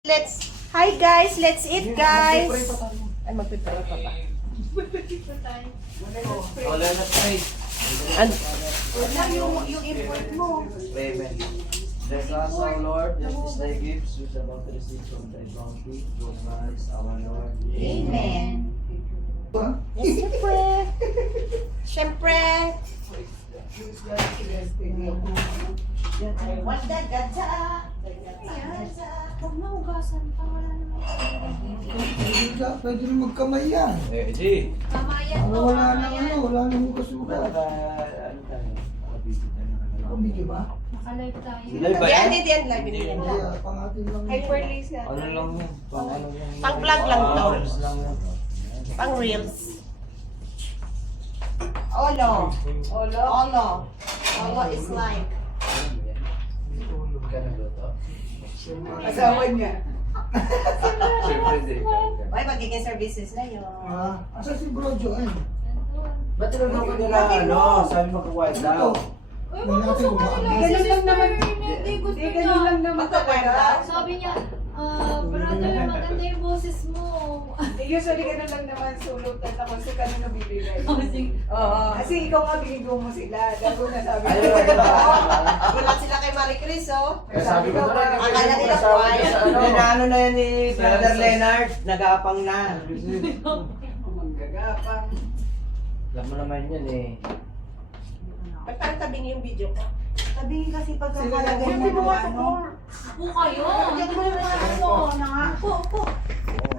Hi guys, let's eat guys. Ay, magpipray pa ba? Wala na spray. Wala yung import mo. Amen. Bless us, O Lord, this is thy gifts which are about to receive from thy bounty, through Christ our Lord. Amen. Yes, siyempre. Wanda, gadsa. Huwag na hugasan pa. Wala naman. Pwede rin magkamay yan. Di. Kamayan to. Wala na Kamayan. wala nang hugas mo Ano ka. tayo? Nakabisi tayo na Video ba? Nakalive tayo. Live ba Yan, yan? hindi yan live. Hindi yan Hindi, live. pangatin lang. Hyperlace na. Ano lang yan? Pang ano yan? Pang vlog lang to. Reels lang yan. Pang reels. Olo. Olo is like. Ka nagluto? Asawa niya. Siyempre di. Ay, magiging services na yun. Asa si Bro Joel? Ba't tinanong nila ano? Sabi magkakwait daw. Uy, May natin magkasama umaamay. nila. Ganun lang Sister, naman. hindi gusto Hindi, niya. ganun lang naman talaga. Sabi niya, brother, maganda yung boses mo. Usually, ganun lang naman sulutan ako sa kanino bibigay. Sige. Oo. Kasi ikaw nga binigo mo sila. Dago na sabi Ay, ko. Gulat sila kay Marie Chris, oh. Kaya sabi ko na rin. Akala nila Kasama quiet. niya sa ano. Ano na yan ni Brother Leonard, nag-aapang na. Manggagapang. Alam mo naman yan eh. Ba't parang tabing yung video ko? Sabihin kasi pagkakalagay Siyempre, mo bukas ano. Upo kayo. Hindi mo yung ano na nga. Upo.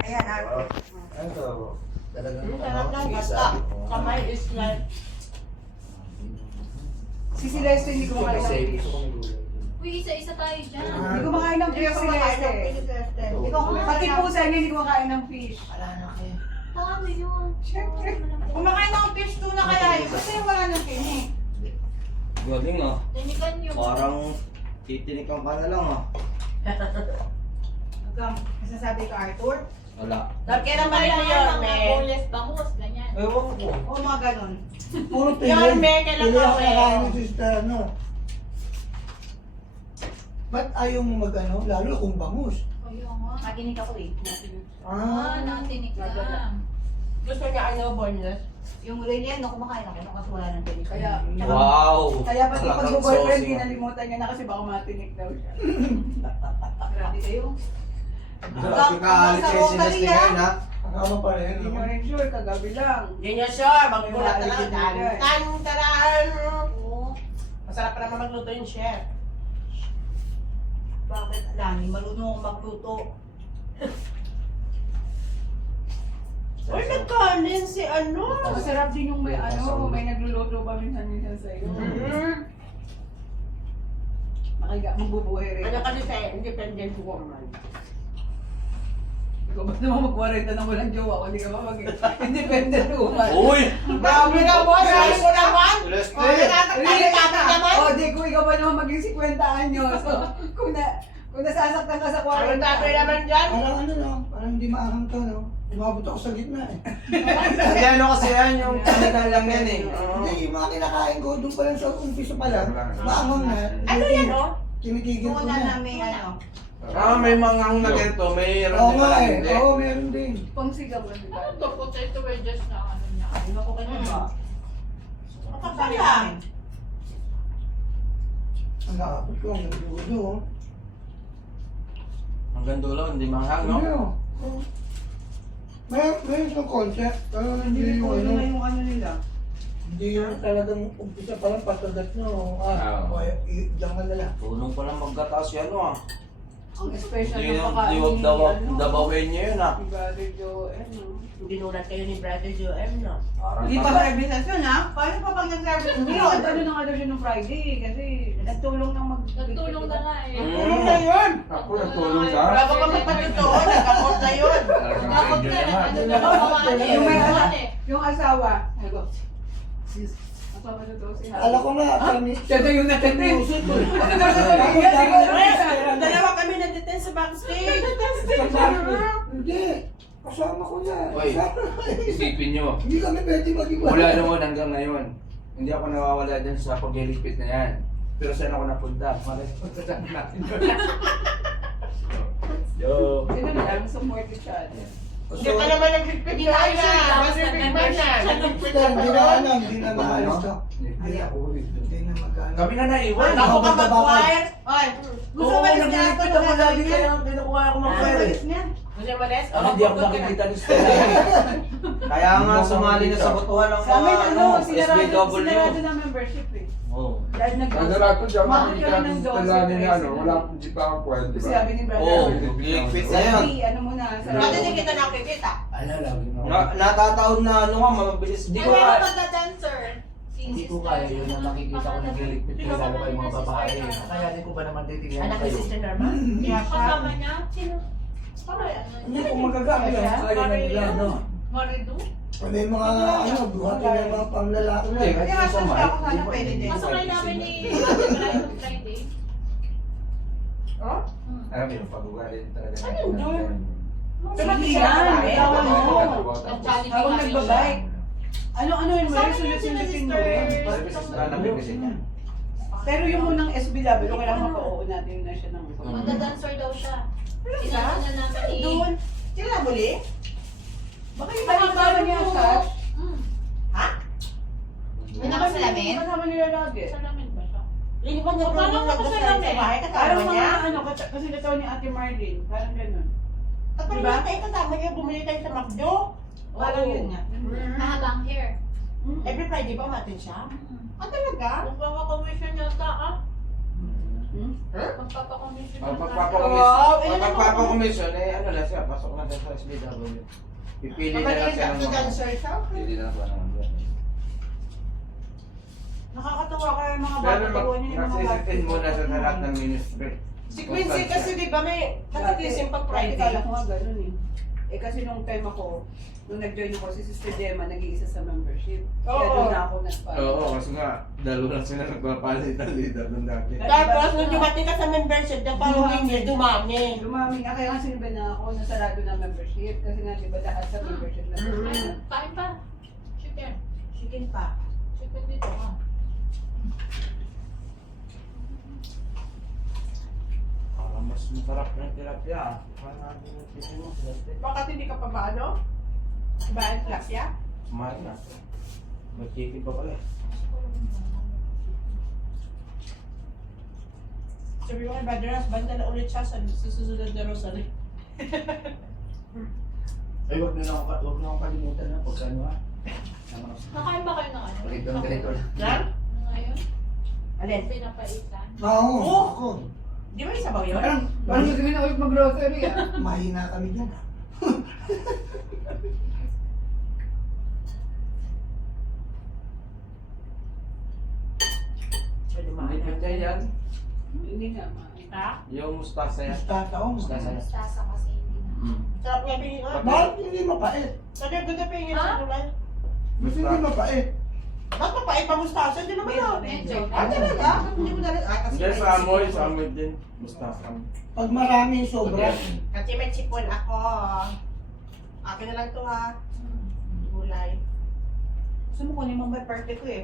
Ayan, ate. Ano to? Talagang Sarap lang, basta. Kamay is like. Si Celeste hindi ko makain ng Safe. fish. Uy, isa-isa tayo dyan. Hindi ko makain ng fish si Celeste. Pati pusa niya hindi ko makain ng fish. Tama yun. Siyempre. Kumakain ng fish tuna kaya yun. Kasi wala ng tinik. Galing ah. Tinigan yun. Parang titinikan ka na lang ah. Masasabi ka, Arthur? Wala. Kaya naman rin Kailangan yun, ng me. boneless bangus, ganyan. Ewan ko. O mga ganun. Puro Yun, me, kailan Pili ka, ang me? kakain ni Sister, ano. Ba't ayaw mo mag-ano? Lalo kung bangus. Kaya nga. Nakinig ako eh. Natinig ka. Gusto niya ano, boneless? Yung Rainier, no, kumakain ako kasi wala ng tinik. Kaya, Wow! kaya pati pag Talagang boyfriend, saucy, ah. kinalimutan niya na kasi baka matinik daw siya. Grabe kayo. Grabe ka, alit kayo sinesti ngayon ha? Ang pa rin. Hindi nyo rin sure, kagabi lang. Hindi niya sure, magbulat na lang. Tan-taran! Masarap pa naman magluto yung chef. Bakit, Lani? Marunong ako magluto. Uy, nagkanin si ano? Masarap din yung may ano, may nagluluto pa minsan-minsan sa'yo. Magbubuhay rin. Ano kasi sa independent woman? Ikaw ba naman mag-40 na walang jowa? Hindi ka ba mag-independent woman? Uy! Grabe na mo, sabi ko naman! Celeste! O, nakakalimutan naman! O, di kung ikaw ba naman maging 50 anyos. So, kung nasasaktan ka sa 40. Ang tabi naman dyan! Parang ano no? Parang hindi maahang ka no? Umabot ako sa gitna eh. Hindi ano kasi yan, yung kanikan lang yan eh. Hindi, yung mga kinakain ko doon pa lang sa umpisa pa lang. Maangang na. Ano yan, oh? Tinitigil ko Una na. namin ano, May mga ang na ganito, may Oo nga eh. Oo, meron din. pangsigaw ba diba? Ano to? Potato wedges na ano niya. Di ba ko kayo ba? Makapal lang. Ang nakapot ko, ang nagdudo. Hanggang dulo, hindi manghang, no? Ano? May isang concept, pero hindi Hindi yung ko ano. na yung ano nila. Hindi yung talagang umpisa pa lang patagat no. Diyan ka na lang. Tulong pa lang magkataas yan, no? Ang special Hindi ng pagkain yung ni dabawin niya yun, ah. Si Brother Joe, ano. Binulat kayo ni Brother Joem, no? Parang Hindi pa service yun ha? Paano pa pag nag-service? Hindi, ano na nga daw siya nung Friday kasi nagtulong ng mag... Nagtulong na nga eh. Tulong na yun! Ako nagtulong ka? Wala pa kami pagkatoo, nagkakot na yun! Dapat ka na, ano na bawahan eh. Yung may Bawahan eh. Yung asawa. Ano? Sis, asawa na daw si Ala ko nga, kami. Siya daw yung natatin. Usot ko. Ano daw sa sabihin? Dalawa kami na-detain sa backstage! Hindi. Kasama ko na. Oy. Kasama. Isipin nyo, Hindi kami pwede mag-iba. mula noon hanggang ngayon, hindi ako nawawala dyan sa pagliligpit na yan. Pero saan ako napunta? Malas punta natin. Yo! support each other. Hindi ka naman nagpipig Hindi na tayo sure na. dapat Masipig na man na. Hindi na ano, hindi na maalis to. Hindi ako. Hindi na magkano. Kami na naiwan. Ako ka mag-wire. Oy, gusto Oo, mo na nagligpit ako lagi kaya kinukuha ako mag-fire eh. niya. Gusto mo les? Hindi ako nakikita ni Stella. Kaya nga, sumali na sa botohan ng Sa amin, mga sinarado SBW. na membership eh. Oo. Dahil Nagdala ko dyan, Bakit makikita kami ng ng dose tala ni president? ano, wala hindi pa ako pwede Kasi ba? sabi ni brother, Oo, ligpit na yan. Hey, ano muna, Bakit hindi kita nakikita? Ala, lagi na. Natataon na ano nga, mabilis. Hindi Ay, ko meron kaya. magda-dancer. Si Hindi ko sister. kaya yun na nakikita ko nagliligpit Hindi kayo ko lalo pa yung mga kapatid babae. na sister. Kayanin ko ba naman titingnan Anak ni kayo? Sister Norma? Hindi Yeah, ko kasama niya. Sino? Hindi ko magagamit yan. Kaya na nila, no? Marido? Ano yung mga, ano, buhati na yung mga panglalaki na. Hindi, Kaya kasi nga, sa sabi mic, ako sana hindi pwede hindi din. Kasabay pwede namin sila. ni Brian on Friday. Oh? Alam mo yung pag-ugali talaga. Ano yun doon? Sige yan, bitawan mo. Nag-Jollibee Habang tayo. nagbabike. Ano yun, Kasama may niya sila sulit-sulitin mo sister. rin. Kasi nanamig kasi niya. Pero yung unang SBW, kailangan maka-oo natin na siya ng Magda-dancer daw siya. Sinama na namin ni... Doon? Sila nabuli? Baka yung Kasama niya siya. Ha? May nakasalamin? Kasama nila lagi. Salamin ba siya? Hindi ba niya Paano pwedeng mo nagdasal kasalamin? sa bahay? Parang Kasama mga niya? ano, kasi nataw ni Ate Marlene. Parang ganun. At pag Diba? tayo kasama niya, bumili tayo sa McDo. Parang yun nga. Mahabang hair. Every Friday ba matin siya? Ah, talaga? Magpapaka-commission yata ah. Hmm? Magpapaka-commission Pag yata. magpapakomisyon, eh ano lang siya, pasok na siya sa SBW. Pipili na lang siya ng Kapag mga... dancer siya. Pili na lang siya ng mga... Nakakatuwa kaya yung mga Pero bata tuwa niya yung mga nagsisitin muna sa lahat ng ministry. Si Quincy kasi di ba may katikisim pa Friday. Kala ko nga ganun eh. Eh kasi nung time ako, nung nag-join ako, si Sister Gemma nag-iisa sa membership. Kaya Oo. doon na ako nagpala. Oo, kasi nga, dalawa lang sila nagpapalitan-litan doon dati. Tapos nung dumating ka sa membership, the following year, dumami. Lumami nga, kaya nga sinabi na ako, nasarado na membership. Kasi nga, di ba lahat sa membership na Ayun, kain pa. Chicken. Chicken pa. Chicken dito ah. Parang mas masarap ng tilapia. Parang natin mo sila. Bakit hindi ka pa ba ano? Ba ang klasya? Kumain na. May chicken pa pala. Sabi ko kay Badras, banda na ulit siya sa susunod na rosary. Ay, wag na akong kalimutan na pagka ano ha. Nakain ba kayo ng ano? Ganito lang. Yan? Ngayon? Alin? Pinapaitan. Oo, Oo. ako. Di ba yung sabaw yun? Parang hindi na ulit mag-grocery ah. Mahina kami dyan. Pwede Hindi maaari. pwede yan. Hindi nga. Ha? Yung mustasa yan. Mustasa ako. Mustasa yan. Stasa kasi hindi na. Sarap nga pingin. Bakit hindi mapait? Sabi ang ganda pingin Ha? sa tulay. Gusto hindi mapait. Ba't mapait pa mustasa? Hindi naman Medyo, ah. medyo. Ah, talaga? Hindi mo na rin. Ah, kasi Hindi, may sa amoy, sipon. sa amoy din. Mustasa. Pag marami sobra. Kasi may sipon ako. Akin na lang to ha. Gulay. Gusto mo kunin mo ba birthday ko eh?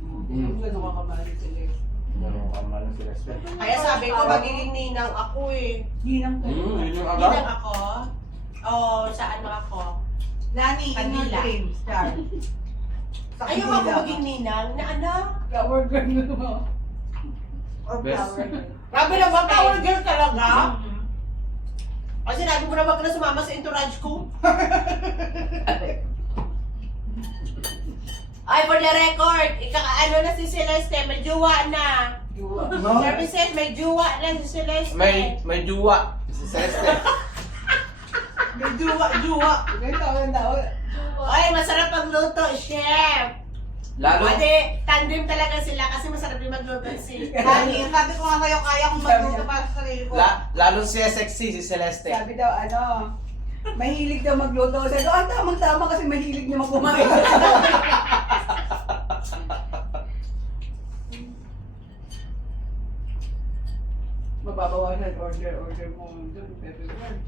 Mm. Ang gano'n kakamali sila eh. Ano ka man sila sila. Kaya sabi ko, magiging ninang ako eh. Ginang ko. Yun yung Ninang agad. ako? Oo, saan mga ako? Lani, in your Kanila. dreams, Char. Ayaw ako maging ninang na anak. Flower girl mo. Or Best. flower girl. Grabe naman, flower girl talaga. Kasi sinabi mo na wag ka na sumama sa entourage ko. Ay, for the record, ano na si Celeste, may jowa na. No? Services, may jowa na si Celeste. May duwa. Si Celeste. May juwa. Ganito, ganda. Ay, masarap magluto, chef. Lalo. Pwede, tandem talaga sila kasi masarap din magluto si Lani, sabi ko nga kayo, kaya kong magluto para sa sarili ko. Lalo siya sexy si Celeste. Sabi daw, mahilig daw magluto. Sabi ko, tamang-tama kasi mahilig niya kumain. Mababawasan order mo doon, everywhere.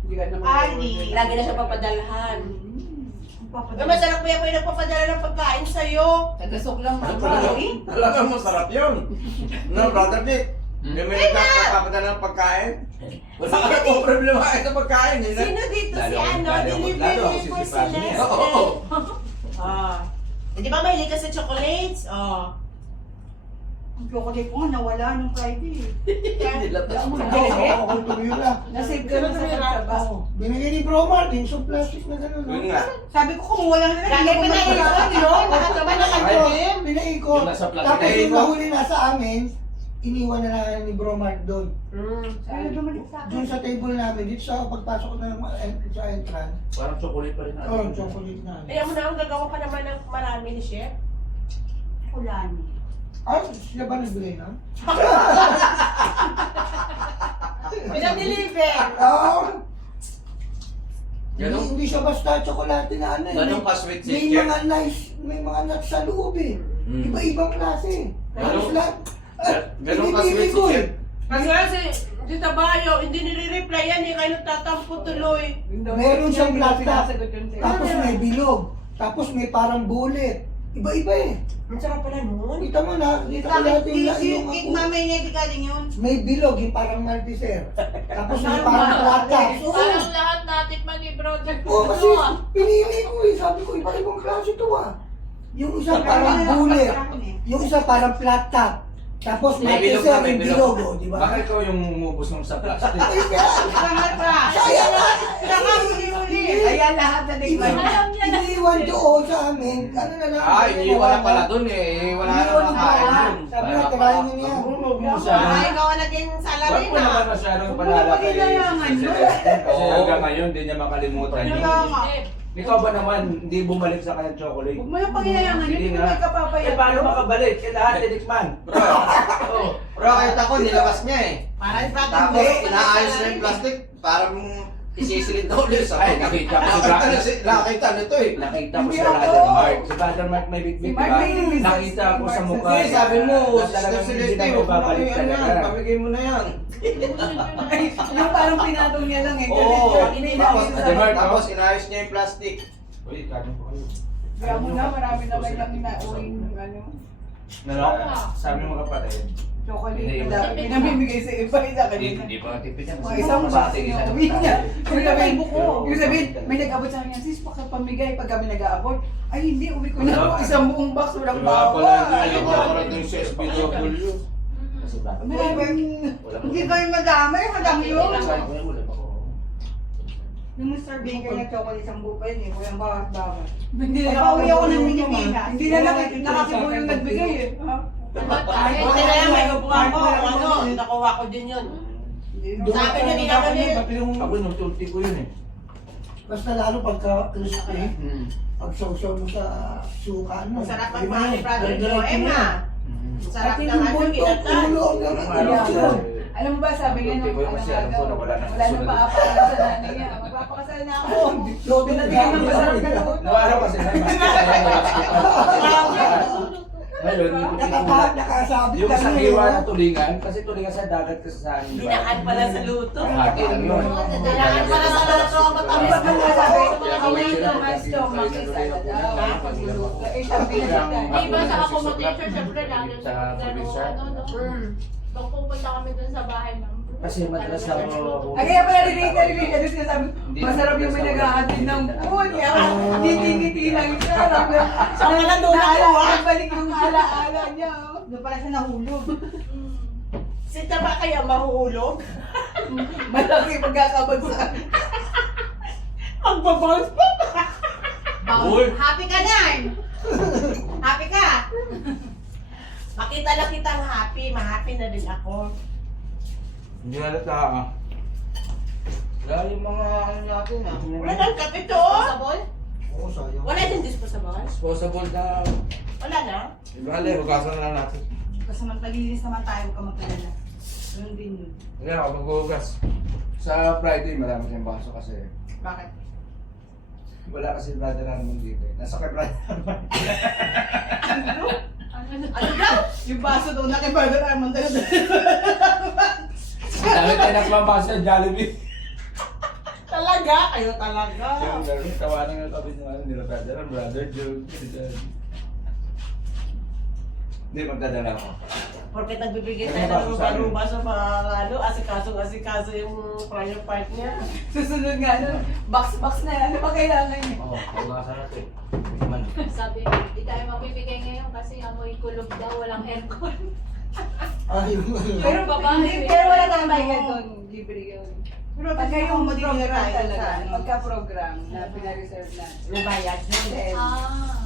Hindi ka naman Ali, lagi na siya papadalhan. Ay, masarap ba yung nagpapadala ng pagkain sa'yo? Tagasok lang, Talaga masarap yun. No, brother Dick. Hindi may nagpapadala ng pagkain. Wala ka po problema sa pagkain. Sino dito si ano? Delivery for Celeste. Oo. Ah. Di ba mahilig ka sa chocolates? Oh. Ang chocolate ko nga nawala nung Friday. Ako tuloy na. Nasave ka na sa pagkabas. Binigay ni Bromar, din so plastic na gano'n. Yun nga. Sabi ko kung wala na Kaya pinaikot, no? Lahat naman nakatim. Pinaikot. Yung nasa plastic. Tapos yung Pinaikot. nahuli na sa amin, iniwan na lang ni Bromar doon. Ayaw bumalik sa akin. Doon sa table namin, dito sa pagpasok ko na sa entrance. Parang chocolate pa rin natin. Oh, chocolate na. Kaya mo na ang gagawa ka naman ng marami ni Chef. Kulani. Ah, sila ba nagbigay na? Pinag-deliver. Oo. Ganun? Hindi siya basta tsokolate na ano eh. Ganun ka-sweet si May Chef. mga nice, may mga nuts sa loob eh. Iba-ibang klase. Halos Ganun- lahat. Ganun Pinipili ka-sweet si ko Chef. eh. Kasi si Tabayo, hindi nire-reply yan eh. Kaya nagtatampo tuloy. Meron siyang laptop. Sinasagot yun sa'yo. Tapos may bilog. Tapos may parang bullet. Iba-iba eh. Ang sarap pala nun. Kita mo na, kita ko lahat yung Yung cake ako. mamay niya, di galing yun. May bilog, yung parang Malteser. Tapos may parang laptop. Parang lahat natikman ni Brother. Oo, kasi pinili ko eh. Sabi ko, iba-ibang klase to ah. Yung isa parang bullet. Yung isa parang flat top. Tapos May bilog Malteser, na, may may bilog. bilog, oh, di ba? Bakit ikaw yung umubos ng sa plastic? Ay, kaya. Kaya nga. Kaya lahat na Iwan, Alam niya na. iniwan doon sa amin. Ano na lang. Ah, iniwan na pala dun eh. Wala na Iniwan na makain pala. dun. Sabi na, tirahin mo niya. Ay, ikaw ang naging salary Wag mo na. naman masyadong Huwag mo palala na pagkailangan, no? Kasi hanggang ngayon, hindi niya makalimutan yun. Kaya nga. Ikaw ba naman, hindi bumalik sa kanyang chocolate? Huwag mo yung pangyayangan yun, Hindi hindi mo nga. may kapapayat. Eh, paano makabalik? Kailangan tinikman. Oh. Pero kahit ako, nilabas niya eh. Parang Tapos, inaayos na yung plastic. Parang isisilid na ulit. Ay, nakita ko si Brother. Nakita nito eh. Nakita ko Hindi si ako. Brother Mark. Si Brother Mark may bitbit, Si di Mark ba? may bitbit. Nakita ko sa mukha. Hindi, sabi mo, na talagang hindi Celeste, na huwag mo na babalik yan yan. talaga. Pamigay mo na yan. Yung parang pinatong niya lang eh. Oo. Hindi Tapos, na tapos inayos niya yung plastic. Uy, kanin po kayo. Kaya mo na, marami na may lang inauwing ano, Sabi mo kapatid, chocolate Hindi, na dapat pinamimigay sa iba. Isa kanina. hindi pa tipid yan. Mga isang baso niya, uwi niya. Yung sabihin, Oo. yung sabihin, may nag-abot sa akin, sis, pakapamigay pag kami nag-aabot. Ay, hindi, uwi ko na. Isang buong box, walang bawa. Yung makakarating sa SBW. Kasi Brother Mark. Hindi kayo madami, madami yun. Sabi ko yung ulit ako. Yung Mr. Baker na chocolate isang buo pa yun eh, walang bawat-bawat. Hindi Ay, pauwi ako ng Pilipinas. Hindi na nakakibo yung nagbigay eh. Ha? Buti na yan, may upuan ko. Ano, nakuha ko din yun. Sa akin yung ginagawa niya. Ako yung tulti ko yun eh. Basta lalo pagka crispy, pag sausaw mo sa suka, ano. Masarap ang di ba? mga ni Brother Diretso Joem mo. na. Masarap Pati ng yung ano, buntot, pinatan. ulo, hanggang Kaya, ulo. alam mo ba, sabi nga nung Tulti ko kasi alam ko na wala na wala nang paapakasal sa nanay niya. Magpapakasal na ako. Lodo na Pinatigan ng masarap na luto. Nawala kasi na ngayon, Nakasabi yung ka sa na hiwa yun. ng tulingan, kasi tulingan sa dagat kasi sa amin. Dinaan pala sa luto. Hati lang yun. Dinaan pala sa luto ang matamis Ang na sabi, luto. away to my stomach is ano daw, pagluluto. Eh, sabi niya Di ba sa accommodation, syempre lagi Sa probinsya. ano, no? Nung pupunta kami dun sa bahay, ma'am. Kasi madalas lang ako. Ay, kaya pala relate kasi sinasabi, Hindi masarap yung may naghahatid ng food. Ngiti-ngiti lang siya. Siya pala doon ako, ah. Balik yung alaala niya. oh. Doon pala siya nahulog. Si Taba kaya mahulog? Malaki pagkakabagsak. Magbabounce pa. Uy! Happy ka na! Happy ka! Makita na kitang happy, ma-happy na din ako. Hindi halata ah. Wala yung mga ano natin ah. Wala nang kape to? Disposable? Oo, sayang. Wala din disposable? Disposable na. Wala na? Bale, hugasan na lang natin. Kasi malinis naman tayo, huwag ka magkalala. Ganun din yun. Hindi ako maghugas. Sa Friday, marami siyang baso kasi. Bakit? Wala kasi brother namin dito eh. Nasa kay brother naman. Ano daw? Yung baso doon na kay Brother Armand talaga. Dami tayo nagmabaso sa Jollibee. Talaga? Kayo talaga. Yung gano'n, tawanan nga kami ng ano nila brother Joe. Hindi, magdadala ako. Porket nagbibigay Ano tayo ba, ng ruba-ruba sa mga ano, asikaso yung prior part niya. Susunod nga nun, box na yan. Ano ba kailangan niya? Oo, pag-asa natin. Sabi, di tayo mabibigay ngayon kasi amoy kulog daw, walang aircon. Ay, Pero babae. pero wala nang bayad doon. Libre yun. Pero Pagka yung program tayo talaga, sa pagka-program na pinareserve na. Yung bayad. Then, Ah.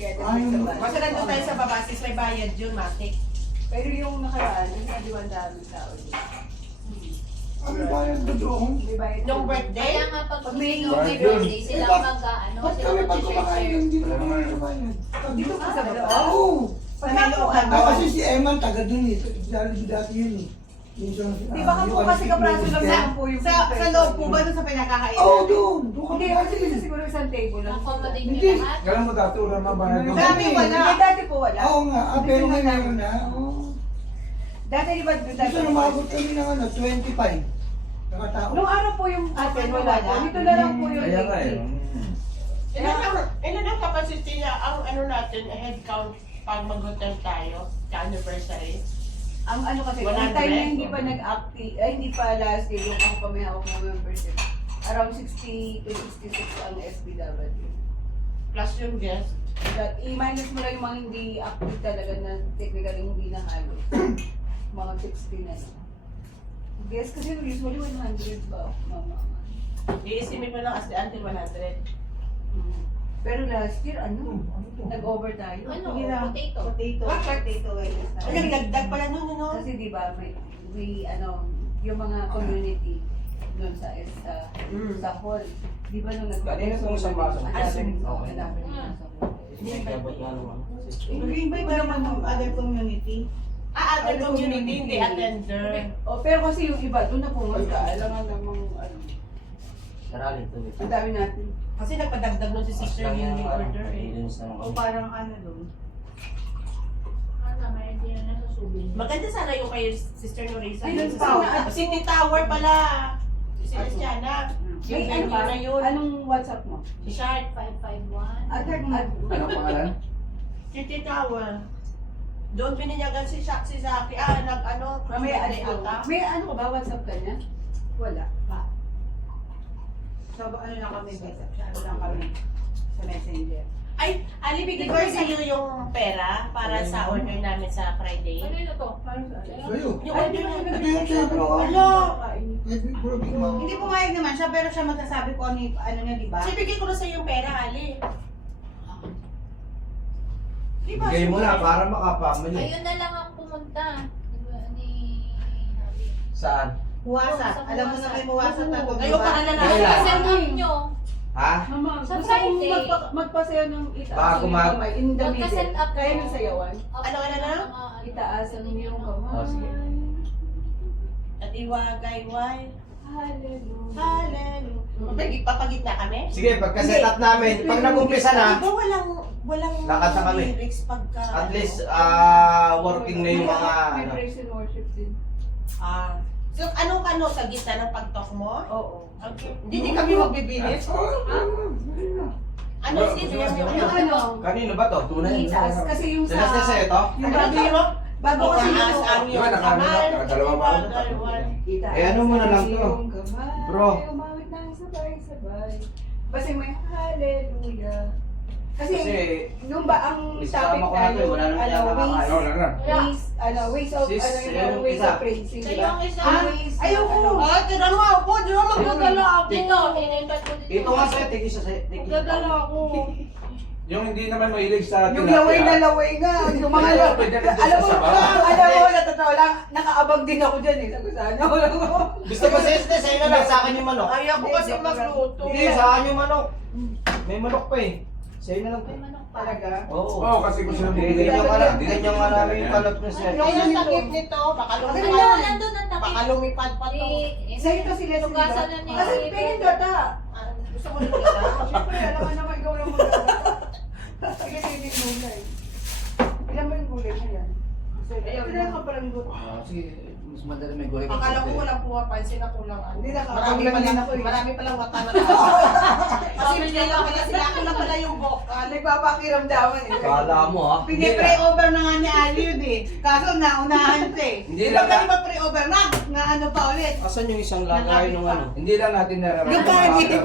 kaya Ay, sa bahay. Basta nandun tayo sa baba, sis may bayad yun, matik. Pero yung nakaraan, yung nadiwan dami tao yun. ano ba yung doon? May bayad. Yung Kaya birthday, nga pag Pag may- sino may birthday, sila mag-ano, Ba't sila kami pag kumakain mag-share. hindi naman nakabayad? Dito pa sa baba. Oo. Pagkakuan. Kasi si Eman taga dun eh. Dati yun eh. Minsan, Di ba po kasi kapraso lang sa po yung sa loob po ba doon sa pinakakainan? Oo, doon. Doon Hindi, kami kasi isa siguro isang table lang. Accommodate Hindi. niyo lahat. Kailan mo dati wala na bayad mo? Dati wala. Hindi, dati po wala. Oo nga, pero ngayon meron na. Oo. Dati di ba dati? Gusto umabot kami ng 25. Nakatao. Nung araw po yung open, wala po. Dito na lang po yung Kaya nga eh. 80. ilan ang capacity niya, ang ano natin, head count pag mag-hotel tayo, ka-anniversary. Ang ano kasi, 100? ang time na hindi pa nag-active, ay hindi pa last year yung ako pa may hawak ng membership. Around 60 to 66 ang SBW. Plus yung guest. But i-minus mo lang yung mga hindi active talaga na technically hindi na halos. Mga 60 na lang. Guess kasi usually 100 ba? Mama. I-estimate mo lang as the until 100. Pero last year, ano? Nag-over tayo. Ano, Sige lang. potato. Potato wellness na. Ang nagdagdag pala nun, no? Kasi di ba, may ano, yung mga community doon sa sa hall. Di ba nung Kanina kung isang baso. Ang dami Okay. ang dami rin nasa hall. Hindi, dapat nga naman. Mag-invite ba naman ng other community? Other community, hindi attender. Oh, pero kasi yung iba doon na pumunta, alam nga namang ano, Sarali ito. ang dami natin. Kasi nagpadagdag nun si Sister Yun yung order eh. O parang ano doon? Ano, may hindi na nasusubin. Maganda sana yung kay Sister Norisa. Ayun Yung pa. sa City Tower pala. Si Cristiana. May Yung ano venue ba? na yun. Anong WhatsApp mo? Si Shard. 551. Ano pangalan? City Tower. Doon bininyagan si Zaki. Nag-ano. Mamaya birthday ano ata. May ano ka ba WhatsApp ka niya? Wala. So ano lang kami, ano lang kami sa messenger. Ay, Ali, bigyan ko sa iyo yung pera para sa order namin sa Friday. Ano yun to? Sa'yo. Yung order namin. Ito yung sa'yo, bro. Hello! Kahit bro, big mama. Hindi pumayag naman siya, pero siya magsasabi ko ano niya, di ba? Kasi bigyan ko na sa iyo yung pera, Ali. Di ba? Bigay mo na para makapamili. Ayun na lang ang pumunta. Diba, ni Javi. Saan? Huwasa. Alam mo na may huwasa tayo. Ngayon ka na Kailan? lang. Set up nyo. Ha? Mama, Sa gusto kong Friday. magpasayaw ng itaas Bago yung mag- kamay in the Magka-set middle. up Kaya mo. nung sayawan, Ano na? itaasan mo yung kamay. Oh, sige. At iwagayway. Hallelujah. Hallelujah. Papagitna kami? Sige, pagka-set up namin, pag nag-umpisa na, Di ba walang Lakad na kami. lyrics pagka... at least working na yung mga May ano. praise and worship din. So, anong sa gitna ng pag-talk mo? Oo. Okay. Hindi kami magbibilis. Ano si Yung yung ano, Kanino ba to? Tunay. itaas. Kasi yung Sila sa... sa'yo to? Yung Ano bago mo? bago kasi Itaas yung... ang iyong kamay. Nakadalawa ba? Iwagayway. Itaas Eh, ano mo na lang ang to? iyong kamay. Bro. Umawit na sabay-sabay. Kasi may hallelujah. Kasi nung ba ang Isama topic ko na to, tayo, wala naman ano, tayo makakain. Wala na. ways of, Sis, ano yung yung ways isa. of praising, Sa di ba? yung isa. Ayoko! Ah, tira mo ako. Di ba magdadala ako? Dito, hinintay ko dito. Ito nga sa'yo, tigil sa sa'yo. Magdadala ako. Yung hindi naman mahilig sa Yung laway na laway nga. Yung mga Ayun, pwede na alam mo, sa sabaw. alam mo, na totoo lang, nakaabang din ako dyan eh. Sabi sana, wala ko. Gusto mo sa'yo na lang, sa akin yung manok. Ayaw ko kasi magluto. Hindi, sa akin yung manok. May manok pa eh. Sa'yo na lang. May manok pa. Talaga. Oo. Oo, kasi gusto nang bumili. Ganyan nga namin yung kalat mo siya. Yung takip nito, baka Ayun, lumipad. nandun ang takip. Baka lumipad pa to. Sa ito sila Tugasan na niya. Kasi pingin data. Gusto mo rin kita? Siyempre, alam mo naman ikaw lang mag-data. Sige, sige, gulay. Ilan mo yung gulay mo yan? Ayaw Kailan na. ka palang good? Sige, mas madali may gulay. Akala ko walang pumapansin ako lang ano. Hindi, Marami nakakapaglang pala, din ako eh. marami palang wata na tao. Kasi bigla lang pala sila, ako lang pala yung vocal. Nagpapakiramdaman eh. Kala mo ha? Pinipre-over na nga ni Ali yun eh. Kaso naunahan siya eh. Hindi Di lang ba ba pre-over na? Na ano pa ulit? Asan yung isang lagay nung ano? Hindi lang natin nararamdaman. Yung kanin.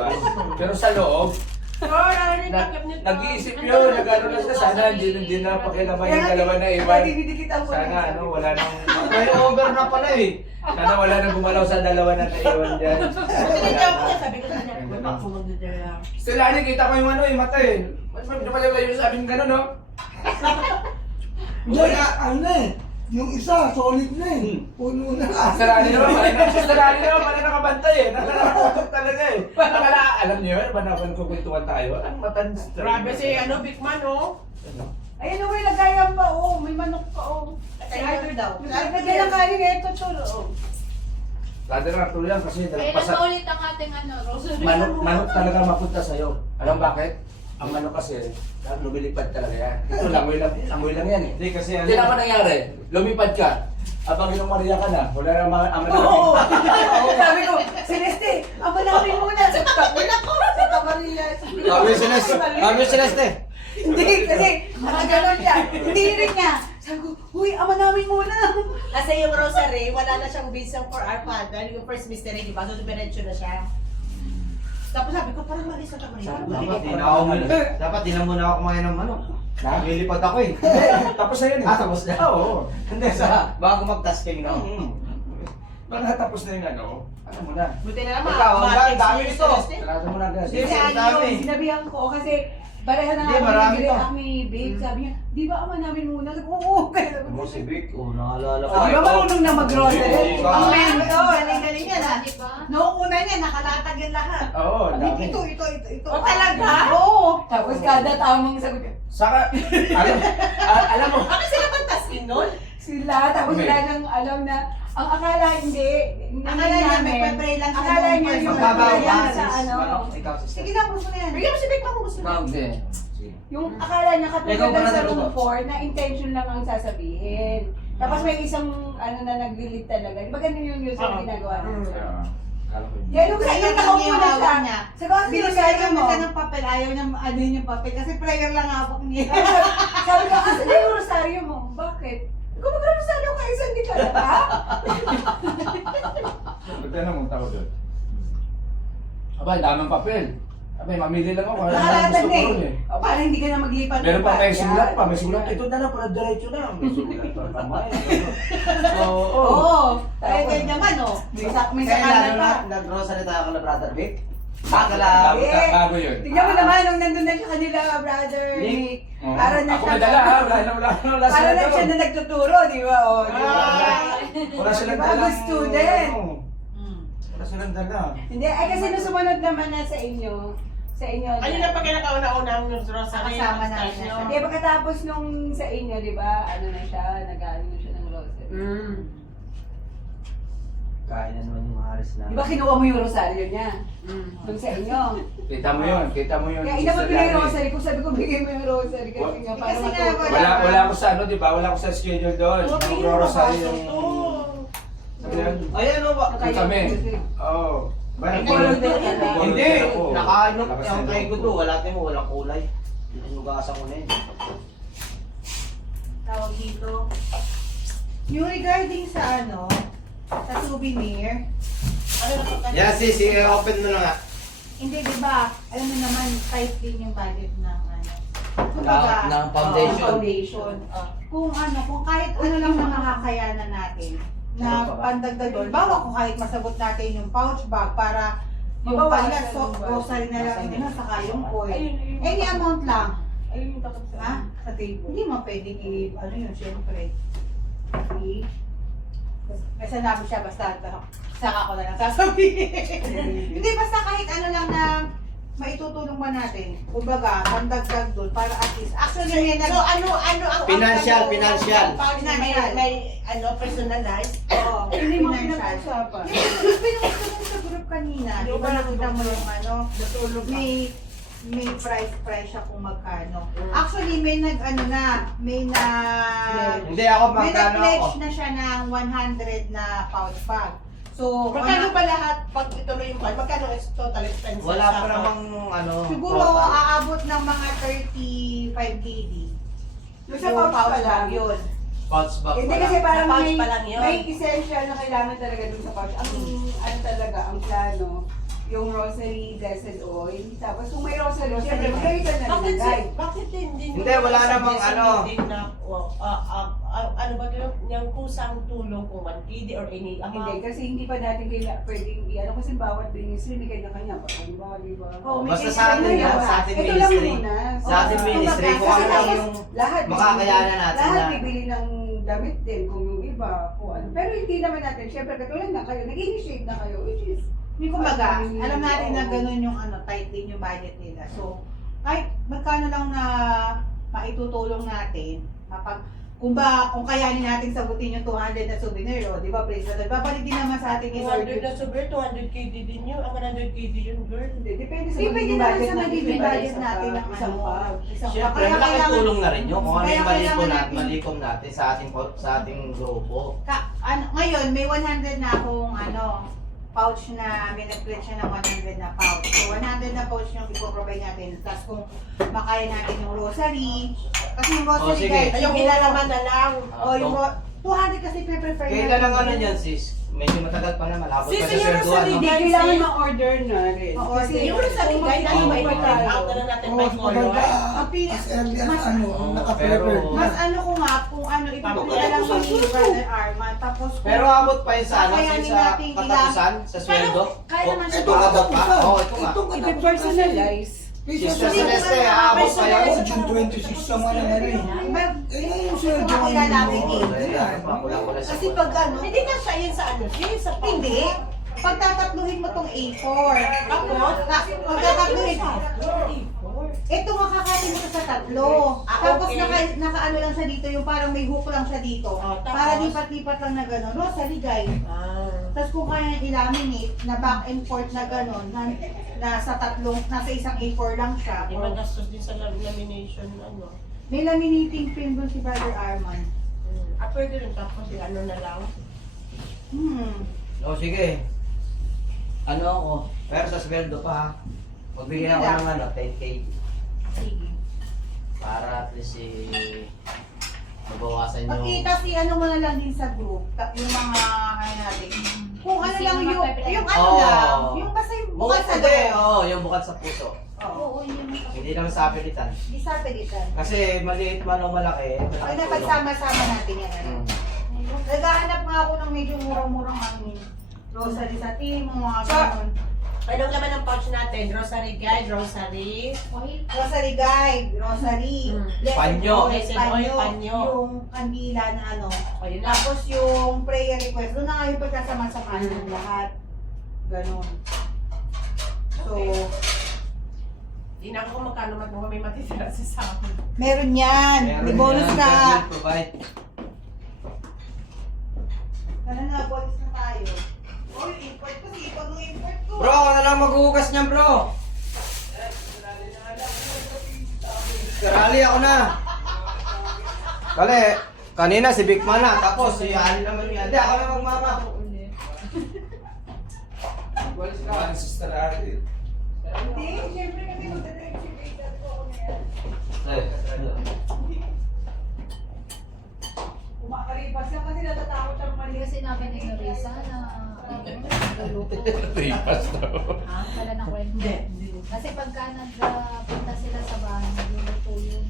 Pero sa loob, Oh, narinig takip nito. nag-iisip yun, nag-ano lang siya, sana hindi na pakilaman yung dalawa na iwan. Didikit ang Sana wala nang, May over na pala eh. sana wala nang gumalaw sa dalawa na naiwan dyan. Tinadya ko niya, sabi ko sa kanya, "Uy, maksunod din niya." Still, Ali, kita ko yung ano, yung mata eh. Medyo malayo yung sabi ng gano'n, no? Hindi, ano eh. Yung isa, solid na eh. Puno na. Sarali naman, pala nakabantay eh. Nakakarotok talaga eh. Alam niyo, manapan ko kwentuhan tayo. Ang matanda. Grabe si ano, Big Man, oh. Ayun oh, may lagayan pa oh. May manok pa oh. Si Arthur daw. Lagyan ng kanin ito tol oh. Brother, tuloy lang kasi Kailan ba ulit ang ating ano, rosary? manok talaga mapunta sa'yo. Alam bakit? Ang manok kasi, lumilipad talaga yan. Ito, langoy lang yan eh. Hindi kasi ano. Hindi naman nangyari. Lumipad ka. Abang Ginong Maria ka na. Wala na ama na. Oo. Sabi ko, Celeste, ama namin muna. Sabi ko, sa Maria. Kami Celeste. Hindi, kasi nakaganon siya. Hindi rin niya. Sabi ko, huy, ama namin muna. Kasi yung rosary, wala na siyang vision for our father. Yung first mystery, di ba? So, diretso na siya. Tapos sabi ko, parang mali sa tayo. Dapat di na muna ako kumain ng manok. Nilipad ako eh. Tapos na yun eh. Tapos na? Oo. Hindi sa bago mag-tasking no. Pag natapos na yung ano mo na. Buti na naman, Ikaw, ang matik dami si nito. Celeste. Sarado mo na agad. Hindi, Kasi ang ano dami. yun, sinabihan ko kasi pareha na Hindi, nga marami kami to. kami babe. Sabi niya, di ba ama namin muna? Sabi ko, oo. Kaya sabi ko, Mo si Vic, naalala ko. di ba marunong na mag-grocery? Ikaw. Ang mento, galing-galing yan ah. Diba? Noong una niya, nakalatag yan lahat. Oo, dami. Ito. Oh, talaga? Oo. Tapos kada tamang sagot niya, Saka, alam mo, Bakit sila fantastic nun? sila, tapos Okay. wala nang alam na, ang akala hindi, Akala niya, may pepray lang siya akala nung niya first yung Magbabaw pepray lang ka. sa ano, Ikaw si Sige na, gusto mo yan. Bigyan mo si Big Man kung gusto niya. Hindi. yung akala niya Ikaw katulad ba sa na room naluto? 4 na intention lang ang sasabihin. Tapos may isang ano na nag-delete talaga. Di ba ganun yung usual Oo. ginagawa niya? Kala ko yun. Kaya nung Kaya nung lang nakaupo yung na hawak siya, niya. sabi ko, Pero sino sa kaya mo? ka ng papel, ayaw niya ano yung papel. Kasi prayer lang hawak niya. Sabi ko, asan yung rosaryo mo? Bakit? Kung mag-rosaryo ka, isang di ka na ba? Magtanong mong tao doon. Aba, damang papel. Aba, mamili lang ako. Ano Nakalatan gusto na ko ron eh. O, parang hindi ka na maglipan. Meron pa may Yan. sulat pa, may sulat. Ito na lang, para diretso na. May sulat pa kamay. Oo. Oo. Kaya ganyan naman, oh. May Kaya sakalan lalo pa. na, nag-grocery tayo kala Brother Vic. Bago, bago yun. Tignan mo naman, nung nandun na siya kanila, brother Nick. Oo. Para na Ako siya. nadala ha, wala Para sila na siya doon. na nagtuturo, di ba? O, di ba? Wala silang Bago dalang- student. Oo. Wala silang dala. Hindi, ay kasi nung sumunod naman na sa inyo, Ayun na pag nakauna-una ang rosary. Kasama namin na siya. Hindi, pagkatapos nung sa inyo, di ba, ano na siya, nag-ano na siya ng rosary. Kaya na naman yung Haris na. Di ba kinuha mo yung rosaryo niya? Nung sa inyo. Kita mo yun. Kaya inabot mo na yung rosary ko, sabi ko bigay mo yung rosary kasi nga para Kasi nga, matuto. Wala ako sa ano, di ba? Wala ako sa schedule doon. Ang rosary yung... Sabi yan. Ayan o ba? Yung kami. Oo. Hindi. Hindi. Nakaano yung kay ko to. Wala tayo, walang kulay. Inugasan ko na yun. Tawag dito. Yung regarding sa ano, sa souvenir, Ano na pagka? Yan sis, open mo na nga. hindi, di ba, alam mo naman, tight din yung budget ng ano. Ng foundation. Foundation. Kung ano, kung kahit ano lang na makakayanan natin, na Ano pa ba? pandagdag doon, bawa kung kahit masabot natin yung pouch bag para yung Mabawasan pala, so, yung grocery na lang yun, saka yung oil. Ayun. Any amount lang, Ayun yung takot sa ha? Sa table. Hindi mo pwedeng ano yun, syempre. Okay. May sanabi siya, basta saka ko na lang sasabihin. Hindi, basta kahit ano lang na maitutulong ba natin. Kumbaga, pandagdag doon para at least. Actually, may So ano ang Financial, financial. May ano personalized. Oo, Hindi mo financial. pinag-usapan. Yung pinusto mo sa group kanina, di ba nakita mo yung ano, may may price siya kung magkano. Actually, may Hindi ako may magkano ako. nag-pledge na siya ng 100 na pouch bag. So, Magkano ba lahat pag ituloy yung plan? Magkano is total expenses? Wala pa sa- namang ano. siguro total. aabot ng mga 35 KD. Yung sa pouch pa lang. yun. Pouch bag Hindi pala. kasi parang Sa pouch may, pa lang yun. may essential na kailangan talaga dun sa pouch. Ang ano talaga, ang plano, yung rosary, blessed oil. Tapos kung may rosary, syempre magkaya ka na Bakit nilagay. bakit hindi Hindi, wala namang ano. Ano ba yung kusang tulong kung 1 KD or any Hindi, amount? kasi hindi pa natin pwedeng i-ano kasi bawat ministry may kanya-kanya pa. Di ba? Oh, may Basta case sa atin na yan, yun. sa atin Ito lang ministry. muna. Sa ating Oo. ministry, kung Kasi ano lang tapos, yung lahat makakayanan natin lahat na. bibili ng damit din kung yung iba, kung ano. Pero hindi naman natin, syempre katulad na kayo, nag-initiate na kayo, which is, Yung kumbaga, Ay, alam natin na oo. ganun yung tight din yung budget nila. So, kahit magkano lang na maitutulong natin, kung kayanin natin sagutin yung 200 na souvenir, di ba, praise the Lord, babalik din naman sa ating 200 na isort. super, 200 KD din yun. Ang 100 KD yun, girl. hindi, depende sa Depende magiging naman budget sa natin, magiging iba budget isa natin pa, ng isang pa. isang Siyempre, kaya malaking kailangan- tulong na rin yun kung ano Kaya yung kailangan natin- malikom natin sa ating grupo. Ngayon, may 100 na akong pouch na may nag-pledge siya ng 100 na pouch. So, 100 na pouch yung ipoprovide natin. Tapos kung makaya natin yung rosary, kasi yung rosary sige. guys, Ay, yung ilalaman na lang. yung 200 kasi prefer Kailan ang ano yan, sis? Medyo matagal pa na, malabot Sis, pa sa yung swerduhan, rosary no? Hindi, Guys, kailangan eh. ma-order na rin. Oo, Kasi Yung rosary guide, kung ano ba mag-iba yung tayo. out na natin Oo, by mas color? maganda. Ang pinas- As early as mas- naka-prepared pero- na. Mas ko nga, kung ipapakita lang Tapos, ni Brother Arman, tapos kung Pero abot pa yun sa ano, kakayanin sa natin katapusan, sa sweldo? kaya naman siya Ito abot pa? katapusan. Oo, ito nga. Itong katapusan. I-personalize. Sister Sister Celeste, Celeste, abot pa ako yun. June 26 sa mga naman rin. Eh, ngayon sila Ito nga kailangan natin eh. Kasi pag hindi na siya yun sa ano, siya yun sa pouch. Hindi. Pagtatatluhin mo tong A4. Tapos, Pagtatatluhin. Ito makakatin mo sa tatlo. Ah, Tapos okay. naka-ano lang siya dito, yung parang may hook lang siya dito. Oh, tapos? Para lipat-lipat lang na gano'n. Rosary guys. Tapos kung kaya i-laminate na back and forth na gano'n, nasa isang A4 lang siya. Di ba gastos din sa lamination, ano? May laminating film doon si Brother Arman. Pwede rin tapos ano na lang. O sige. Ano ako? Pero sa sweldo pa ha. Magbigyan ako ng 10K. Sige. Para at least mabawasan yung... Pagkita mo na lang din sa group, yung mga natin. Kung ano lang yung Oo. lang, yung basta yung bukal sa Hindi, loob. oo, yung bukal sa puso. Oo. Hindi naman sa apelitan. Di sa pilitan. Kasi maliit man o malaki, ito Pag lang tulong. napagsama-sama natin yan. Mm. Naghahanap nga ako ng medyo murang-murang rosary sa team, mga So, ganun. Anong laman ng pouch natin? Rosary guide, rosary. Rosary guide, rosary, blessed Panyo. oil, Blessed oil, panyo. yung kandila na ano. O, yun lang. Tapos yung prayer request, doon na nga yung pagkasama-samaan ng lahat. Ganon. So, Hindi na ako kung magkano may matitira sa akin. meron yan. May Meron bonus yan, na. God will provide. Ano na, bonus na tayo. Oh, yung import ko, sipag ng import ko. Bro, ako na lang maghuhugas niyan, bro. Karali ako na. Kali, kanina si Big Man na, tapos si Ali naman yan. Hindi, ako na magmama. Wala sila ang sister Ali. Hindi, syempre kasi magdadrive ko ako na yan. Kumakaripas lang kasi natatakot ang mali. Kasi sinabi ni Norisa na nagluluto. Tripas daw. Wala na kwento. Kasi pagka nagpunta sila sa bahay, nagluluto yun.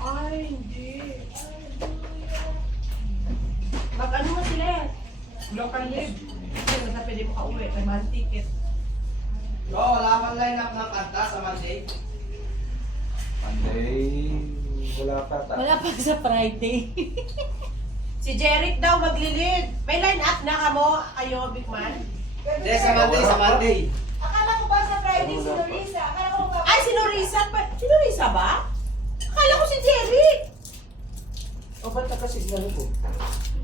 Ay, hindi. Mag-ano mo sila eh. Local live. Kasi basta pwede mo ka-uwi. May mahal ticket. Bro, wala pang line up ng kanta sa Monday. Monday, wala pa ta. Wala pa sa Friday. Si Jeric daw maglilid. May line up na kamo. Kayo, Big Man. Hindi, sa Monday, sa Monday. Akala ko ba sa Friday si Norisa? Akala ko ba? Ay, si Norisa. Si Norisa ba? Akala ko si Jeric. O, ba't nakasignal ko?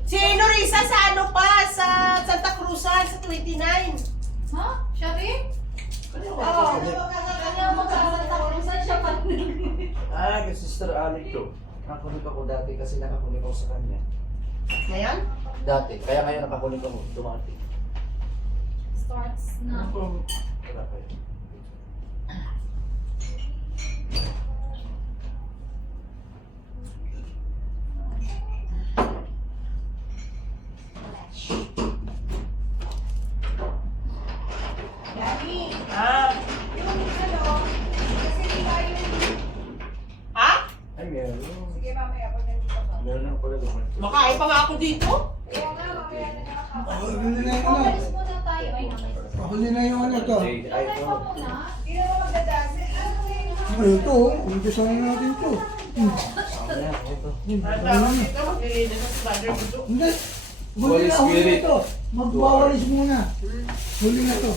Si Norisa sa ano pa? Sa Santa Cruzan, sa 29. Ha? Siya rin? Oo. Ano ba ka sa Santa Cruz? Ito. Nakakunik ako dati kasi nakakunik ako sa kanya. Ngayon? Dati, kaya ngayon nakakunik ako, dumati. Starts na. Wala pa yun. Daddy, Ah. yung ano, kasi di ba yun? Ha? Ay, meron. Sige, mamaya pag nandito ka. Meron lang pala dumati. Makain pa nga ako dito. Kaya nga, mamaya na nakakapag. Huli na yung ano. Umalis muna tayo. Ay, naman. Huli na yung ano to. Ay, Tagay ito. pa muna. Hindi naman magdadase. Ano ko yun? Ay, ito oh. Umpisahan natin to. Ako na, ito. Ang tawag dito, maglilinis ng brother mo. Hindi. Holy Huli Spirit. na to. Magwawalis muna. Huli na to.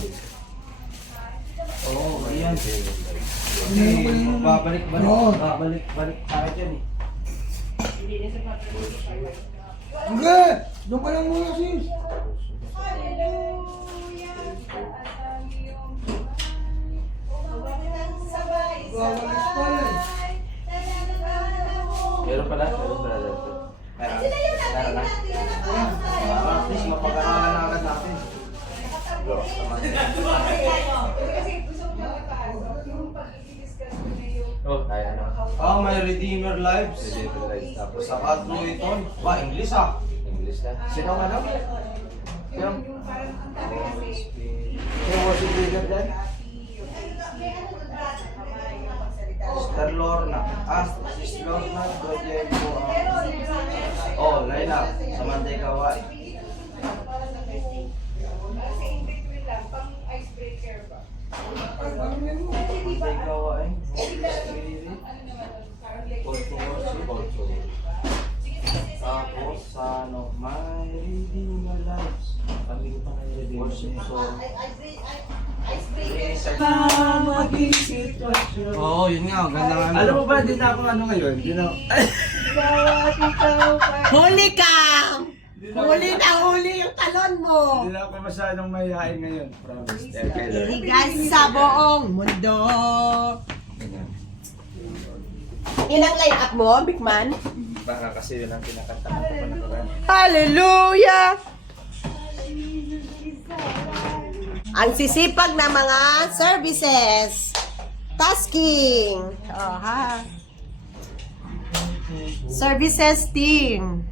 Oo, ayan. Huli na to. Babalik-balik. Oo. Babalik-balik sa akin yan eh. Nililinis ng brother mo. Hindi. Doon ka lang muna sis. Hallelujah. Ang iyong sabay, Wawalis pala eh. Meron pala, meron pala dito. Sila yung natin natin na nakakasaya. At least mapag-aralan na agad natin. Kasi gusto ko lang ipasok. Yung pag-i-discuss ko na yung Oh, kaya na. Ah, may Redeemer Lives. Tapos Sa Katlo ito. Wah, English ah. English na. Sino ang ano? yung parang ang tabi kasi Sino worship leader dyan? Sister Lorna. Ah, Sister Lorna. Proyecto. Oh, Laila. Sa Manday Kawai. kasi in between lang, pang icebreaker ba? Manday Kawai. Ano naman, parang like, Call to worship. Tapos, ano, may Redeemer Lives. Kami ko pa na yung Worship song. icebreaker. Oo, yun nga. Ganda nga. Alam mo ba, din ako ano ngayon? Din ako. Huli ka! Huli na huli yung talon mo! Hindi na ako masyadong mayayain ngayon. Promise. Okay, Lord. Irigas sa buong mundo. Ilang line up mo, Big Man? Baka kasi yun ang kinakanta ko pa nakaraan. Hallelujah! Ang sisipag na mga services. Tasking. Oh, ha. Services team.